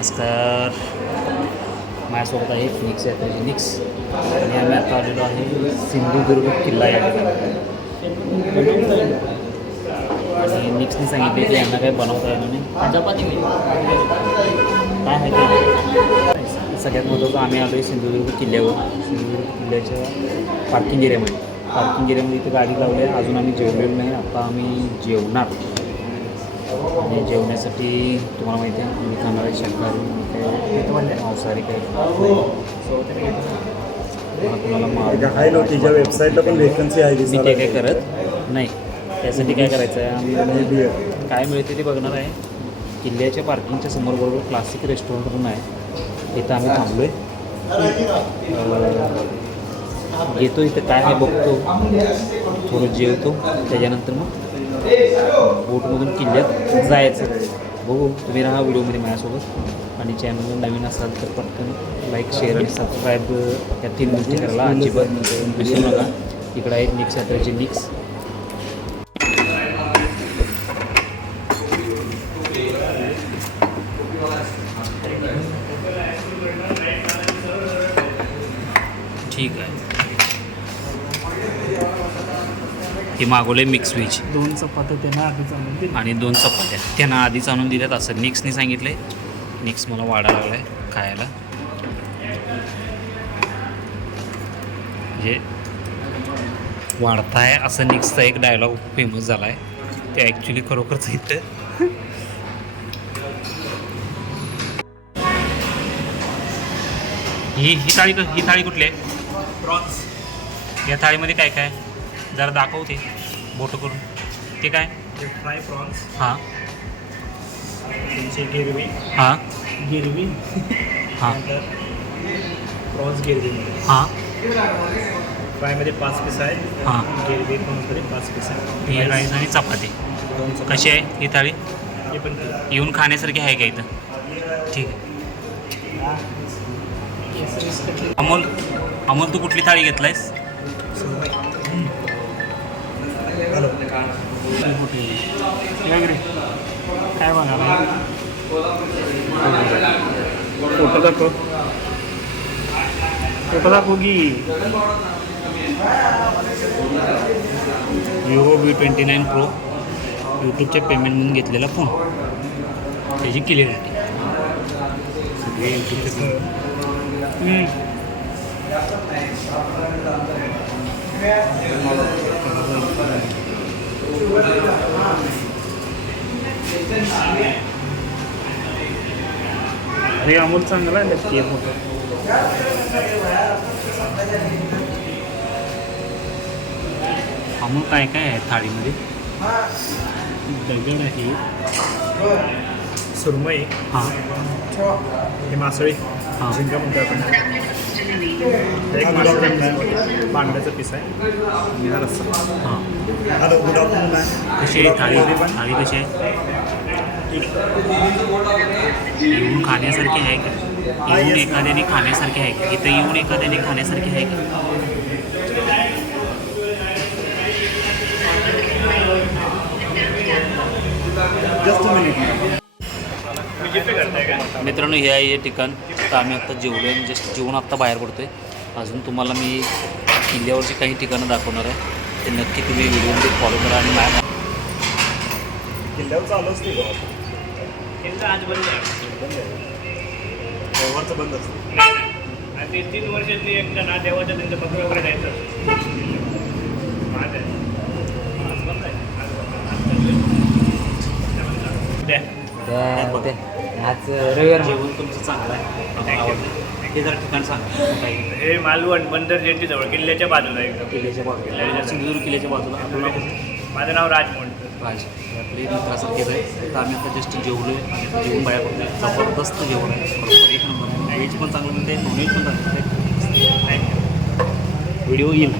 नमस्कार. माझ्यासोबत आहे फिनिक्स या फिनिक्स आणि आम्ही आता आलेलो आहे सिंधुदुर्ग किल्ला या आणि निक्सने सांगितले की यांना काय बनवता येणार नाही. काय माहिती सगळ्यात महत्त्वाचं आम्ही आलो आहे सिंधुदुर्ग किल्ल्यावर. सिंधुदुर्ग किल्ल्याच्या पार्किंग एरियामध्ये पार्किंग एरियामध्ये इथे गाडी लावली आहे. अजून आम्ही जेवलेलो नाही. आता आम्ही जेवणार. आणि जेवण्यासाठी तुम्हाला माहिती आहे मी खाणार आहे शाकाहारी काय मांसाहारी काय मला तुम्हाला तिच्या वेबसाईटला पण वेकन्सी आहे मी ते काय करत नाही. त्यासाठी काय करायचं? आहे. आम्ही काय मिळते ते बघणार आहे. किल्ल्याच्या पार्किंगच्या समोर बरोबर क्लासिक रेस्टॉरंट म्हणून आहे. इथं आम्ही थांबलो आहे येतो इथं काय आहे बघतो. थोडं जेवतो. त्याच्यानंतर मग बोटमधून किल्ल्यात जायचं. बघू तुम्ही राहा व्हिडिओमध्ये माझ्यासोबत. आणि चॅनल नवीन असाल तर पटकन लाईक शेअर आणि सबस्क्राईब या तीन गोष्टी करायला अजिबात विसरू नका. इकडं आहे निक्स यात्रेची निक्स ठीक आहे. हे मागवले मिक्स व्हेज दोन चपात्या त्यांना आधीच आणून दिली आणि दोन चपात्या. त्यांना आधीच आणून दिल्यात असं निक्सने सांगितले निक्स मला वाढा लागला आहे खायला. म्हणजे वाढताय असं निक्सचा एक डायलॉग फेमस झाला आहे ते ॲक्च्युली खरोखरच इथं ही ही थाळी क- ही थाळी कुठली आहे? प्रॉन्स. या थाळीमध्ये काय काय? जरा दाखवते बोटं करून. ते काय? Fry prawns. हां. त्यांची गिरवी. हां. गिरवी. हां. प्रॉन्स गिरवीमध्ये. हां. फ्रायमध्ये पाच पीस आहेत हां. गिरवी प्रॉन्समध्ये पाच पीस आहेत ही राईस आणि चपाती. कशी आहे ही थाळी हे पण येऊन खाण्यासारखी आहे का इथं? ठीक आहे. अमोल अमोल तू कुठली थाळी घेतलायस? काय फोटो दाखव फोटो दाखव की Vivo V twenty nine pro यूट्यूबच्या पेमेंटमधून घेतलेला फोन त्याची क्लिअरिटी सगळे यूट्यूबचे हे अमोल चांगला आहे नक्की फोटो अमोल काय काय आहे थाळीमध्ये? दगड आहे. सुरमई. हां. हे मासळी. हां. झिंगा म्हणतो आपण. बांगड्याचा पीस आहे. आणि हा रस्सा. हां. कशी आहे थाळी? थाळी कशी आहे? येऊन खाण्यासारखी आहे का? येऊन एखाद्याने खाण्यासारखी आहे का? इथं येऊन एखाद्याने खाण्यासारखी आहे का? जस्ट मिनिट मित्रांनो हे आहे हे ठिकाण. तर आम्ही आत्ता जेवलो आहे जस्ट जेवून आत्ता बाहेर पडतो आहे अजून तुम्हाला मी किल्ल्यावरची काही ठिकाणं दाखवणार आहे. ते नक्की तुम्ही व्हिडिओमध्ये फॉलो करा आणि माझ्या किल्ल्यावर चालू आज बंद असतं. ते तीन वर्षातली एक जण आज देवाच्या त्यांचं पत्र वगैरे आहे. आज रविवार जेवण तुमचं चांगलं आहे. आवडलं. ते जरा ठिकाण सांगा. हे मालवण बंदर जेटी जवळ किल्ल्याच्या बाजूला एकदम. किल्ल्याच्या बाजूला. सिंधुदुर्ग किल्ल्याच्या बाजूला? माझं नाव राज. म्हणतो राज आपले मित्रासारखेच आहे. तर आम्ही आता जस्ट जेवलो आहे आणि आता जेवून बाहेर पडतो जबरदस्त जेवण आहे. बरोबर एक नंबर. व्हेज पण चांगलं मिळते नॉनव्हेज पण चांगलं मिळते व्हिडिओ येईल.